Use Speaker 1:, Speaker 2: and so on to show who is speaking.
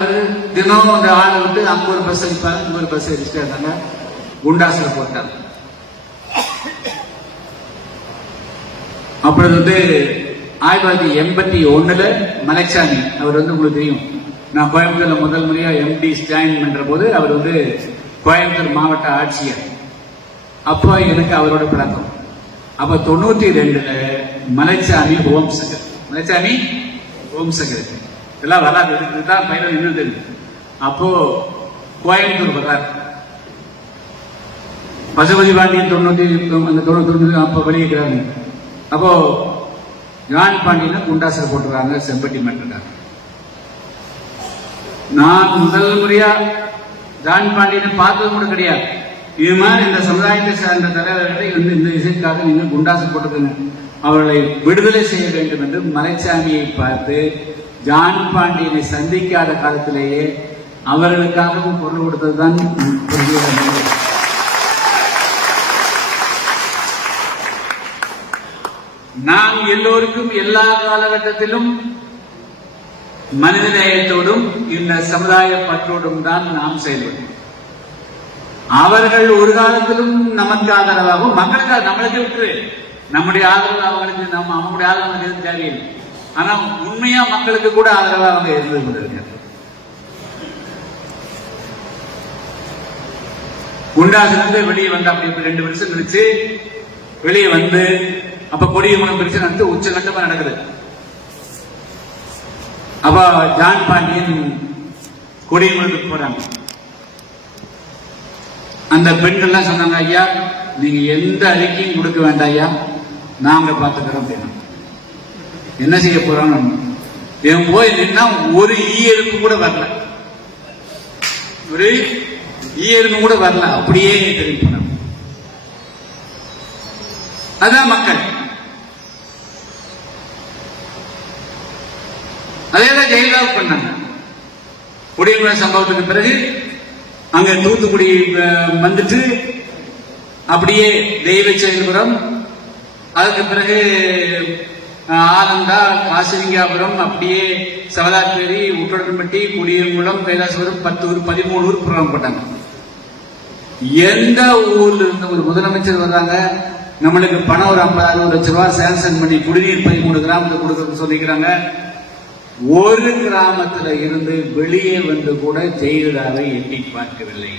Speaker 1: தினம் அந்த ஆளை விட்டு அங்க ஒரு பஸ் அடிப்பாங்க இங்க ஒரு பஸ் அடிச்சுட்டு இருந்தாங்க. குண்டாசில போட்டாங்க. அப்புறம் வந்து ஆயிரத்தி தொள்ளாயிரத்தி எண்பத்தி ஒண்ணுல மலைச்சாமி அவர் வந்து உங்களுக்கு தெரியும். நான் கோயம்புத்தூர்ல முதல் முறையா எம்டி ஜாயின் பண்ற போது அவர் வந்து கோயம்புத்தூர் மாவட்ட ஆட்சியர். அப்போ எனக்கு அவரோட பழக்கம். அப்ப தொண்ணூத்தி ரெண்டுல Malaichami home secretary Malaichami home secretary இதெல்லாம் வராது இதுதான் பயில தெரியும் அப்போ கோயம்புத்தூர் வர்றார் பசுபதி பாண்டியன் தொண்ணூத்தி அந்த தொண்ணூத்தி அப்போ வெளியிட்டாங்க அப்போ ஜான் பாண்டியனை குண்டாசில் போட்டுறாங்க செம்பட்டி மன்றாங்க நான் முதல் முறையா ஜான் பாண்டியனை பார்த்தது கூட கிடையாது. இது மாதிரி இந்த சமுதாயத்தை சார்ந்த தலைவர்களை வந்து இந்த இசைக்காக நீங்க குண்டாசு போட்டுக்கங்க. அவர்களை விடுதலை செய்ய வேண்டும் என்று மலைச்சாமியை பார்த்து ஜான் பாண்டியனை சந்திக்காத காலத்திலேயே அவர்களுக்காகவும் பொருள் கொடுத்ததுதான் நாம் எல்லோருக்கும் எல்லா காலகட்டத்திலும் மனிதநேயத்தோடும் இந்த சமுதாய பற்றோடும் தான் நாம் செயல்படும் அவர்கள் ஒரு காலத்திலும் நமக்கு ஆதரவாகவும் மக்களுக்கு நம்மளுக்கு விட்டு நம்முடைய ஆதரவு அவர்களுக்கு நம்ம அவங்களுடைய ஆதரவு தேவையில்லை. ஆனா உண்மையா மக்களுக்கு கூட ஆதரவா அவங்க இருந்து கொண்டிருக்கிறார் குண்டாசிலிருந்து வெளியே வந்து அப்படி ரெண்டு வருஷம் கழிச்சு வெளியே வந்து அப்ப கொடியமனம் பிரச்சனை வந்து உச்சகட்டமா நடக்குது. அப்ப ஜான் பாண்டியன் கொடியமனத்துக்கு போறாங்க. அந்த பெண்கள்லாம் சொன்னாங்க ஐயா நீங்க எந்த அறிக்கையும் கொடுக்க வேண்டாம் ஐயா. நாங்க பாத்துக்கிறோம் அப்படின்னா. என்ன செய்ய போறான்னு என் போய் நின்னா ஒரு ஈ எழுப்பு கூட வரல. ஒரு ஈ எழுப்பு கூட வரல. அப்படியே திரும்பி அதான் மக்கள். அதேதான் ஜெயலலிதா பண்ணாங்க. குடியுரிமை சம்பவத்துக்கு பிறகு அங்க தூத்துக்குடி வந்துட்டு அப்படியே தெய்வ செயல்புரம் அதுக்கு பிறகு ஆனந்தா காசிலிங்காபுரம் அப்படியே சவலாப்பேரி உட்டடன்பட்டி குடியங்குளம் கைலாசபுரம் பத்து ஊர் பதிமூணு ஊர் புறம் போட்டாங்க. எந்த ஊர்ல இருந்து ஒரு முதலமைச்சர் வர்றாங்க? நம்மளுக்கு பணம் ஒரு ஐம்பதாயிரம் லட்சம் ரூபாய் சாங்ஷன் பண்ணி குடிநீர் பதிமூணு கிராமத்துக்கு கொடுக்கறதுன்னு சொல்லிக்கிறாங்க. ஒரு கிராமத்துல இருந்து வெளியே வந்து கூட ஜெயலலிதாவை எட்டி பார்க்கவில்லை.